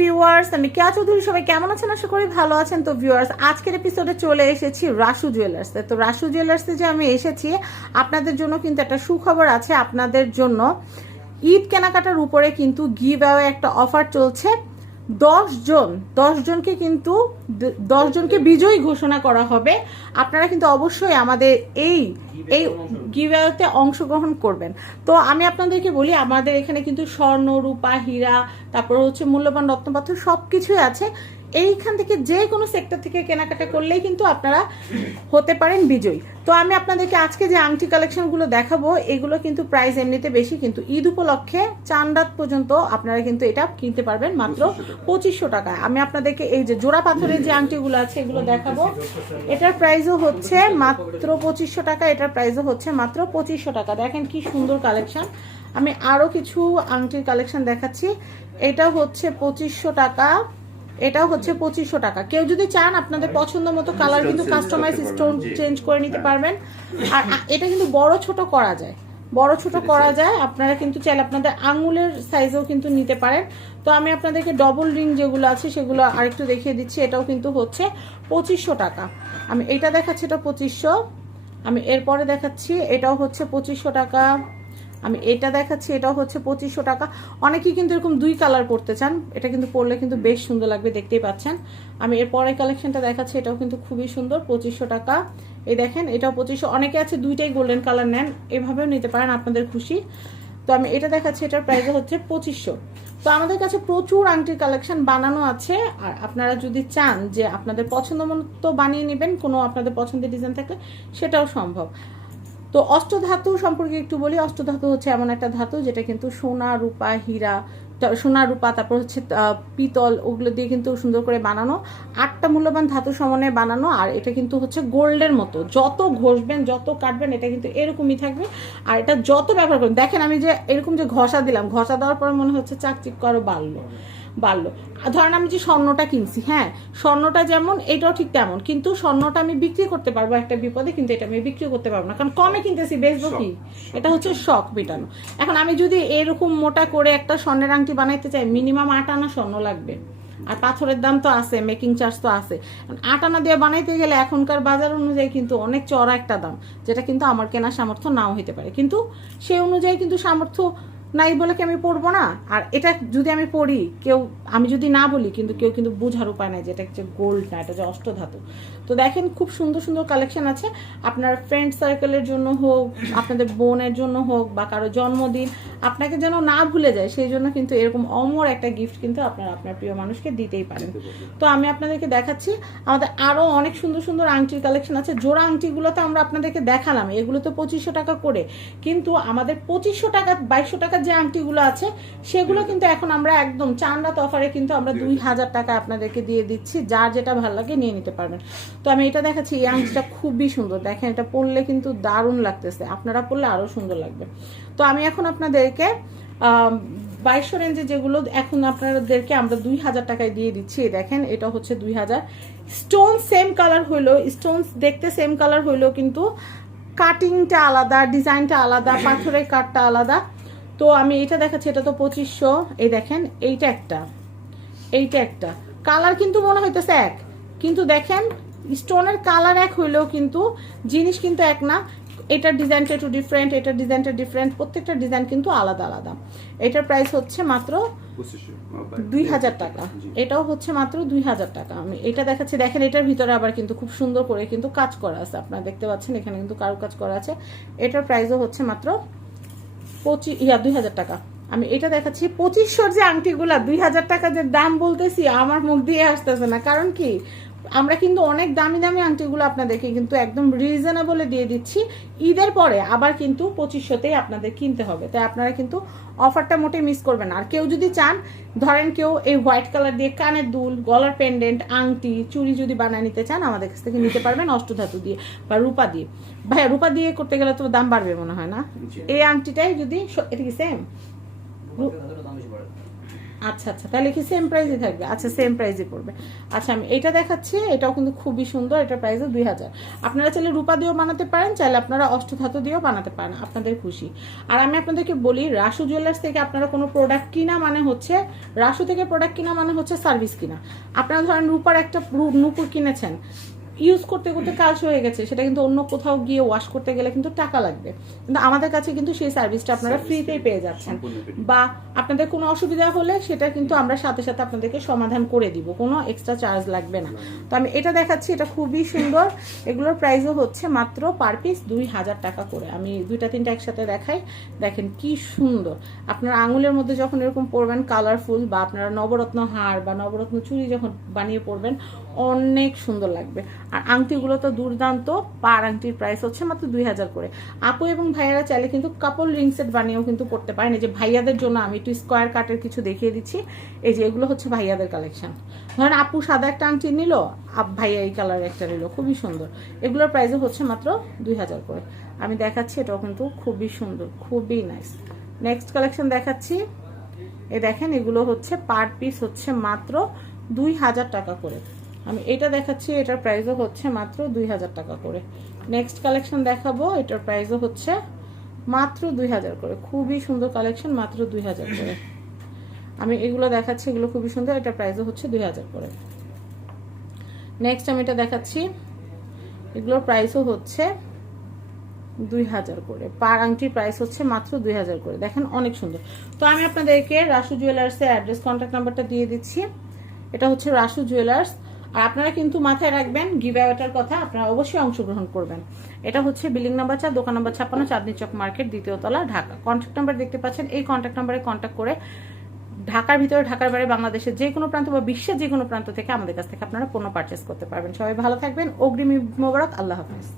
Viewers আমি কেয়া চৌধুরী, সবাই কেমন আছেন? আশা করি ভালো আছেন। তো ভিউয়ার্স আজকের এপিসোডে চলে এসেছি রাসু জুয়েলার্সে তো। রাসু জুয়েলার্সে যে আমি এসেছি, আপনাদের জন্য কিন্তু একটা সুখবর আছে। আপনাদের জন্য ঈদ কেনাকাটার উপরে কিন্তু গিভ একটা অফার চলছে। দশ জন, দশ জনকে কিন্তু দশজনকে দশ জনকে বিজয়ী ঘোষণা করা হবে। আপনারা কিন্তু অবশ্যই আমাদের এই এই গিভওয়েতে অংশগ্রহণ করবেন। তো আমি আপনাদেরকে বলি, আমাদের এখানে কিন্তু স্বর্ণ, রূপা, হীরা, তারপর হচ্ছে মূল্যবান রত্নপাথর সব কিছুই আছে। এইখান থেকে যে কোনো সেক্টর থেকে কেনাকাটা করলেই কিন্তু আপনারা হতে পারেন বিজয়ী। তো আমি আপনাদেরকে আজকে যে আংটি কালেকশনগুলো দেখাবো এগুলো কিন্তু প্রাইস এমনিতে বেশি কিন্তু ঈদ উপলক্ষে চান রাত পর্যন্ত আপনারা কিন্তু এটা কিনতে পারবেন মাত্র পঁচিশশো টাকায়। আমি আপনাদেরকে এই যে জোড়া পাথরের যে আংটিগুলো আছে এগুলো দেখাবো। এটার প্রাইসও হচ্ছে মাত্র পঁচিশশো টাকা এটার প্রাইসও হচ্ছে মাত্র পঁচিশশো টাকা। দেখেন কি সুন্দর কালেকশন আমি আরও কিছু আংটির কালেকশন দেখাচ্ছি। এটা হচ্ছে পঁচিশশো টাকা। এটাও হচ্ছে পঁচিশশো টাকা। কেউ যদি চান আপনাদের পছন্দ মতো কালার কিন্তু কাস্টমাইজ স্টোন চেঞ্জ করে নিতে পারবেন। আর এটা কিন্তু বড় ছোট করা যায়। বড় ছোট করা যায়। আপনারা কিন্তু চাইলে আপনাদের আঙুলের সাইজও কিন্তু নিতে পারেন। তো আমি আপনাদেরকে ডবল রিং যেগুলো আছে সেগুলো আরেকটু দেখিয়ে দিচ্ছি। এটাও কিন্তু হচ্ছে পঁচিশশো টাকা। আমি এটা দেখাচ্ছি এটা পঁচিশশো। আমি এরপরে দেখাচ্ছি এটাও হচ্ছে পঁচিশশো টাকা। আমি এটা দেখাচ্ছি, এটাও হচ্ছে পঁচিশশো টাকা। অনেকেই কিন্তু এরকম দুই কালার পরতে চান, এটা কিন্তু পরলে কিন্তু বেশ সুন্দর লাগবে, দেখতেই পাচ্ছেন। আমি এর পরের কালেকশনটা দেখাচ্ছি, এটাও কিন্তু খুবই সুন্দর, পঁচিশশো টাকা। এই দেখেন, এটাও পঁচিশশো, অনেকে আছে দুইটাই গোল্ডেন কালার নেন, এভাবেও নিতে পারেন আপনাদের খুশি। তো আমি এটা দেখাচ্ছি, এটার প্রাইস হচ্ছে পঁচিশশো। তো আমাদের কাছে প্রচুর আংটির কালেকশন বানানো আছে, আর আপনারা যদি চান যে আপনাদের পছন্দ মতো বানিয়ে নেবেন, কোনো আপনাদের পছন্দের ডিজাইন থাকলে সেটাও সম্ভব। তো অষ্টধাতু সম্পর্কে একটু বলি। অষ্টধাতু হচ্ছে এমন একটা ধাতু যেটা কিন্তু সোনা, রূপা, হীরা সোনা, রূপা, তারপর হচ্ছে পিতল, ওগুলো দিয়ে কিন্তু সুন্দর করে বানানো। আটটা মূল্যবান ধাতু সমন্বয়ে বানানো আর এটা কিন্তু হচ্ছে গোল্ডের মতো। যত ঘষবেন, যত কাটবেন, এটা কিন্তু এরকমই থাকবে। আর এটা যত ব্যবহার করবেন, দেখেন আমি যে এরকম যে ঘষা দিলাম, ঘষা দেওয়ার পর মনে হচ্ছে চাকচিক করো বাড়লো। বাড়লো। ধরেন আমি যে স্বর্ণটা কিনছি হ্যাঁ স্বর্ণটা যেমন এটাও ঠিক তেমন। কিন্তু স্বর্ণটা আমি বিক্রি করতে পারব একটা বিপদে কিন্তু এটা আমি বিক্রি করতে পারব না। কারণ কমে কিনতেছি বেচবো কি? এটা হচ্ছে শখ মেটানো এখন আমি যদি এরকম মোটা করে একটা স্বর্ণের আংটি বানাইতে চাই মিনিমাম আট আনা স্বর্ণ লাগবে। আর পাথরের দাম তো আছে মেকিং চার্জ তো আছে। আট আনা দিয়ে বানাইতে গেলে এখনকার বাজার অনুযায়ী কিন্তু অনেক চড়া একটা দাম যেটা কিন্তু আমার কেনার সামর্থ্য নাও হতে পারে। কিন্তু সেই অনুযায়ী কিন্তু সামর্থ্য নাই বলে কি আমি পড়ব না? আর এটা যদি আমি পড়ি কেউ আমি যদি না বলি কিন্তু কেউ কিন্তু বোঝার উপায় নাই যে এটা হচ্ছে গোল্ড না এটা যে অষ্টধাতু। তো দেখেন খুব সুন্দর সুন্দর কালেকশন আছে। আপনার ফ্রেন্ড সার্কেলের জন্য হোক আপনাদের বোনের জন্য হোক বা কারও জন্মদিন আপনাকে যেন না ভুলে যায় সেই জন্য কিন্তু এরকম অমর একটা গিফট কিন্তু আপনার আপনার প্রিয় মানুষকে দিতেই পারেন। তো আমি আপনাদেরকে দেখাচ্ছি আমাদের আরও অনেক সুন্দর সুন্দর আংটির কালেকশন আছে। জোড়া আংটিগুলো তো আমরা আপনাদেরকে দেখালাম এগুলো তো পঁচিশশো টাকা করে। কিন্তু আমাদের পঁচিশশো টাকা বাইশশো টাকার যে আংটিগুলো আছে সেগুলো কিন্তু এখন আমরা একদম চান্দাত অফারে কিন্তু আমরা দুই হাজার টাকা আপনাদেরকে দিয়ে দিচ্ছি যার যেটা ভালো লাগে নিয়ে নিতে পারবেন। তো আমি এটা দেখাচ্ছি এই আংটিটা খুবই সুন্দর। দেখেন এটা পরলে কিন্তু দারুণ লাগতেছে। আপনারা পরলে আরও সুন্দর লাগবে। তো আমি এখন আপনাদেরকে বাইশশো রেঞ্জে যেগুলো এখন আপনাদেরকে আমরা দুই হাজার টাকায় দিয়ে দিচ্ছি। দেখেন এটা হচ্ছে দুই হাজার। স্টোন সেম কালার হইল স্টোন দেখতে সেম কালার হইল কিন্তু কাটিংটা আলাদা ডিজাইনটা আলাদা পাথরের কাটটা আলাদা। তো আমি এটা দেখাচ্ছি এটা তো পঁচিশশো। এই দেখেন এইটা একটা। এইটা একটা। কালার কিন্তু মনে হইতেছে এক। কিন্তু দেখেন স্টোনের কালার এক হইলেও কিন্তু জিনিস কিন্তু এক না। এটার ডিজাইনটা একটু ডিফারেন্ট এটার ডিজাইনটা ডিফারেন্ট প্রত্যেকটা ডিজাইন কিন্তু আলাদা আলাদা। এটার প্রাইস হচ্ছে মাত্র দুই হাজার টাকা। এটাও হচ্ছে মাত্র দুই হাজার টাকা। আমি এটা দেখাচ্ছি দেখেন এটার ভিতরে আবার কিন্তু খুব সুন্দর করে কিন্তু কাজ করা আছে। আপনারা দেখতে পাচ্ছেন এখানে কিন্তু কারও কাজ করা আছে। এটার প্রাইসও হচ্ছে মাত্র পঁচিশ ইয়া, দুই হাজার টাকা। আমি এটা দেখাচ্ছি, পঁচিশশোর যে আংটিগুলা, দুই হাজার টাকা যে দাম বলতেছি, আমার মুখ দিয়ে আসতেছে না। কারণ কি? আমরা কিন্তু অনেক দামি দামি আংটিগুলো আপনাদেরকে কিন্তু একদম রিজনেবলে দিয়ে দিচ্ছি। ঈদের পরে আবার কিন্তু পঁচিশশোতেই আপনাদের কিনতে হবে। তাই আপনারা কিন্তু অফারটা মোটেই মিস করবেন আর কেউ যদি চান ধরেন কেউ এই হোয়াইট কালার দিয়ে কানের দুল গলার পেন্ডেন্ট আংটি চুড়ি যদি বানায় নিতে চান আমাদের কাছ থেকে নিতে পারবেন অষ্টধাতু দিয়ে বা রূপা দিয়ে। ভাইয়া রূপা দিয়ে করতে গেলে তো দাম বাড়বে মনে হয় না? এই আংটিটাই যদি এটা কি সেম আচ্ছা আচ্ছা তাহলে কি সেম প্রাইসই থাকবে? আচ্ছা সেম প্রাইসই পড়বে। আচ্ছা আমি এটা দেখাচ্ছি, এটাও কিন্তু খুবই সুন্দর, এটা প্রাইসও দুই হাজার। আপনারা চাইলে রূপা দিয়েও বানাতে পারেন, চাইলে আপনারা অষ্টধাতু দিয়েও বানাতে পারেন, আপনাদের খুশি। আর আমি আপনাদেরকে বলি, রাসু জুয়েলার্স থেকে আপনারা কোনো প্রোডাক্ট কিনা মানে হচ্ছে, রাসু থেকে প্রোডাক্ট কিনা মানে হচ্ছে সার্ভিস কিনা। আপনারা ধরেন রূপার একটা নূপুর কিনেছেন ইউজ করতে করতে কাজ হয়ে গেছে সেটা কিন্তু অন্য কোথাও গিয়ে ওয়াশ করতে গেলে কিন্তু টাকা লাগবে। কিন্তু আমাদের কাছে কিন্তু সেই সার্ভিসটা আপনারা ফ্রিতেই পেয়ে যাচ্ছেন। বা আপনাদের কোনো অসুবিধা হলে সেটা কিন্তু আমরা সাথে সাথে আপনাদেরকে সমাধান করে দিব কোনো এক্সট্রা চার্জ লাগবে না। তো আমি এটা দেখাচ্ছি এটা খুবই সুন্দর। এগুলোর প্রাইসও হচ্ছে মাত্র পার পিস দুই হাজার টাকা করে। আমি দুইটা তিনটা একসাথে দেখাই দেখেন কি সুন্দর। আপনার আঙুলের মধ্যে যখন এরকম পরবেন কালারফুল বা আপনারা নবরত্ন হার বা নবরত্ন চুড়ি যখন বানিয়ে পরবেন অনেক সুন্দর লাগবে। আর আংটিগুলো তো দুর্দান্ত, পার আংটির প্রাইস হচ্ছে মাত্র দুই হাজার করে। আপু এবং ভাইয়ারা চাইলে কিন্তু কাপল রিং সেট বানিয়েও কিন্তু করতে পারেন। এই যে ভাইয়াদের জন্য আমি একটু স্কোয়ার কাটের কিছু দেখিয়ে দিচ্ছি। এই যে এগুলো হচ্ছে ভাইয়াদের কালেকশন ধরেন আপু সাদা একটা আংটি নিল, আপ ভাইয়া এই কালারের একটা নিল। খুবই সুন্দর। এগুলোর প্রাইসও হচ্ছে মাত্র দুই হাজার করে। আমি দেখাচ্ছি, এটাও কিন্তু খুবই সুন্দর, খুবই নাইস নেক্সট কালেকশন দেখাচ্ছি। এ দেখেন, এগুলো হচ্ছে পার পিস হচ্ছে মাত্র দুই হাজার টাকা করে। আমি এটা দেখাচ্ছি, এটার প্রাইসও হচ্ছে মাত্র দুই হাজার টাকা করে। নেক্সট কালেকশন দেখাবো, এটার প্রাইসও হচ্ছে মাত্র দুই হাজার করে। খুবই সুন্দর কালেকশন মাত্র দুই হাজার করে। আমি এগুলো দেখাচ্ছি, এগুলো খুবই সুন্দর, এটার প্রাইসও হচ্ছে দুই হাজার করে। নেক্সট আমি এটা দেখাচ্ছি, এগুলোর প্রাইসও হচ্ছে দুই হাজার করে। পার আংটির প্রাইস হচ্ছে মাত্র দুই হাজার করে। দেখেন অনেক সুন্দর। তো আমি আপনাদেরকে রাসু জুয়েলার্সের অ্যাড্রেস কন্ট্যাক্ট নাম্বারটা দিয়ে দিচ্ছি। এটা হচ্ছে রাসু জুয়েলার্স আর আপনারা কিন্তু মাথায় রাখবেন গিভ অ্যাওয়েটার কথা আপনারা অবশ্যই অংশগ্রহণ করবেন। এটা হচ্ছে বিল্ডিং নাম্বার চার, দোকান নাম্বার ছাপ্পান্ন, চাঁদনি চক মার্কেট, দ্বিতীয় তলা, ঢাকা। কন্ট্যাক্ট নাম্বার দেখতে পাচ্ছেন, এই কন্ট্যাক্ট নাম্বারে কন্ট্যাক্ট করে ঢাকার ভিতরে, ঢাকার বাইরে, বাংলাদেশের যে কোনো প্রান্ত বা বিশ্বের যে কোনো প্রান্ত থেকে আমাদের কাছ থেকে আপনারা পণ্য পারচেস করতে পারবেন। সবাই ভালো থাকবেন, অগ্রিম মোবারক, আল্লাহ হাফেজ।